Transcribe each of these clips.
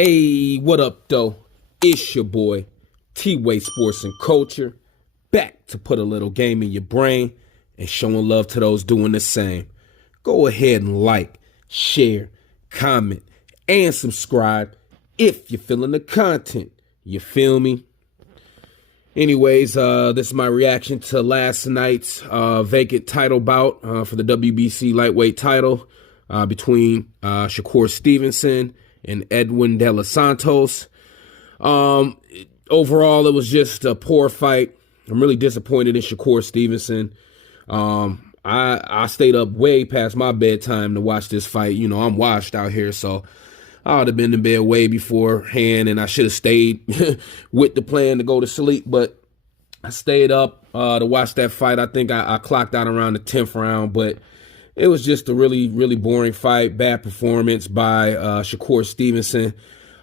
Hey, what up, though? It's your boy, T-Way Sports and Culture, back to put a little game in your brain and showing love to those doing the same. Go ahead and like, share, comment, and subscribe if you're feeling the content. You feel me? Anyways, this is my reaction to last night's vacant title bout for the WBC lightweight title between Shakur Stevenson and Edwin de los Santos. Overall, it was just a poor fight. I'm really disappointed in Shakur Stevenson. I stayed up way past my bedtime to watch this fight. You know, I'm washed out here, so I would have been in bed way beforehand, and I should have stayed with the plan to go to sleep. But I stayed up to watch that fight. I think I clocked out around the 10th round, but it was just a really, really boring fight. Bad performance by Shakur Stevenson.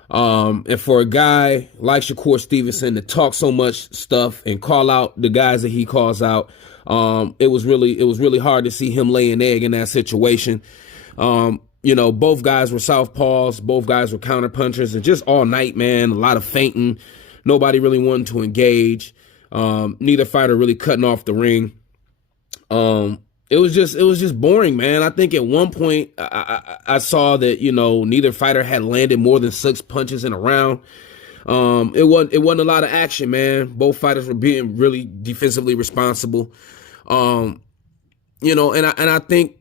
And for a guy like Shakur Stevenson to talk so much stuff and call out the guys that he calls out, it was really hard to see him lay an egg in that situation. You know, both guys were southpaws, both guys were counterpunchers, and just all night, man, a lot of feinting. Nobody really wanted to engage. Neither fighter really cutting off the ring. It was just boring, man. I think at one point I saw that, you know, neither fighter had landed more than 6 punches in a round. It wasn't a lot of action, man. Both fighters were being really defensively responsible. You know, and I think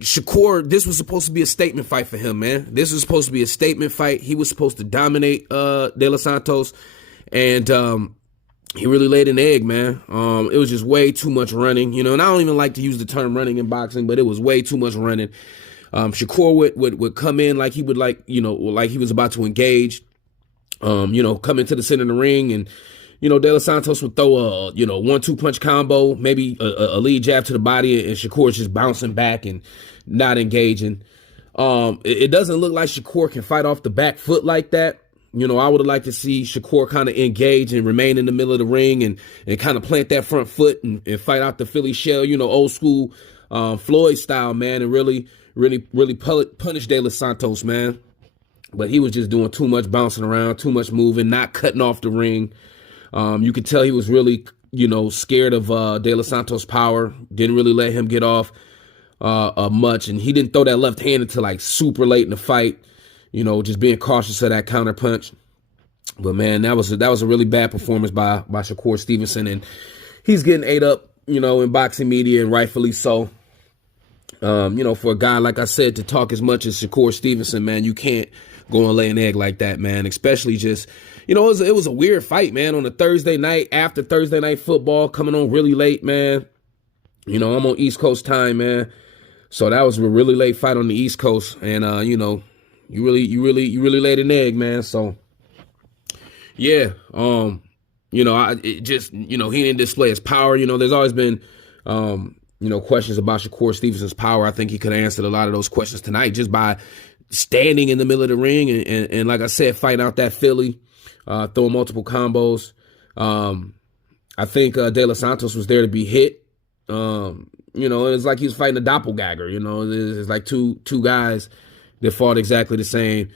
Shakur, this was supposed to be a statement fight for him, man. This was supposed to be a statement fight. He was supposed to dominate De Los Santos, and he really laid an egg, man. It was just way too much running, you know, and I don't even like to use the term running in boxing, but it was way too much running. Shakur would come in like he would, like, you know, like he was about to engage, you know, come into the center of the ring, and, you know, De Los Santos would throw a, you know, 1-2 punch combo, maybe a lead jab to the body, and Shakur's just bouncing back and not engaging. It doesn't look like Shakur can fight off the back foot like that. You know, I would have liked to see Shakur kind of engage and remain in the middle of the ring and kind of plant that front foot and fight out the Philly shell, you know, old school Floyd style, man, and really punish De Los Santos, man. But he was just doing too much bouncing around, too much moving, not cutting off the ring. You could tell he was really, you know, scared of De Los Santos' power, didn't really let him get off much, and he didn't throw that left hand until like super late in the fight. You know, just being cautious of that counter punch. But man, that was a really bad performance by Shakur Stevenson, and he's getting ate up, you know, in boxing media, and rightfully so. You know, for a guy, like I said, to talk as much as Shakur Stevenson, man, you can't go and lay an egg like that, man. Especially just, you know, it was a weird fight, man, on a Thursday night after Thursday night football, coming on really late, man. You know, I'm on East Coast time, man, so that was a really late fight on the East Coast, and you know, you really laid an egg, man. So yeah, you know, it just, you know, he didn't display his power. You know, there's always been you know, questions about Shakur Stevenson's power. I think he could have answered a lot of those questions tonight just by standing in the middle of the ring and like I said, fighting out that Philly, throwing multiple combos. I think De Los Santos was there to be hit. You know, it's like he was fighting a doppelganger. You know, it's like two guys that fought exactly the same,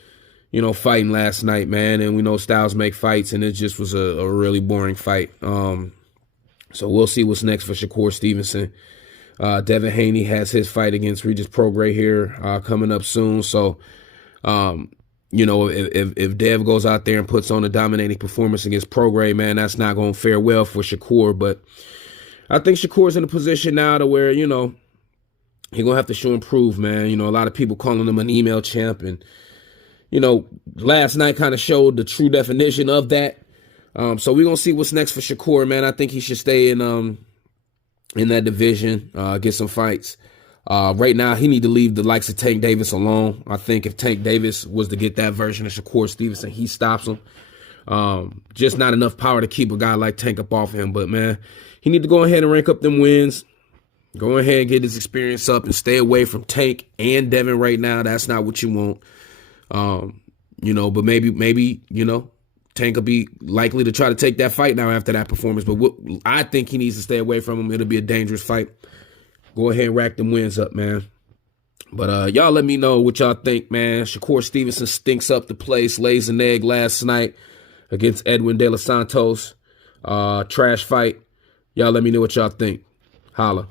you know, fighting last night, man. And we know styles make fights, and it just was a really boring fight. So we'll see what's next for Shakur Stevenson. Devin Haney has his fight against Regis Prograis here coming up soon. So, you know, if Dev goes out there and puts on a dominating performance against Prograis, man, that's not going to fare well for Shakur. But I think Shakur's in a position now to where, you know, he's going to have to show and prove, man. You know, a lot of people calling him an email champ. And, you know, last night kind of showed the true definition of that. So we're going to see what's next for Shakur, man. I think he should stay in that division, get some fights. Right now, he need to leave the likes of Tank Davis alone. I think if Tank Davis was to get that version of Shakur Stevenson, he stops him. Just not enough power to keep a guy like Tank up off him. But, man, he need to go ahead and rank up them wins. Go ahead and get his experience up and stay away from Tank and Devin right now. That's not what you want. You know, but maybe, you know, Tank will be likely to try to take that fight now after that performance. But I think he needs to stay away from him. It'll be a dangerous fight. Go ahead and rack them wins up, man. But y'all let me know what y'all think, man. Shakur Stevenson stinks up the place, lays an egg last night against Edwin de los Santos. Trash fight. Y'all let me know what y'all think. Holla.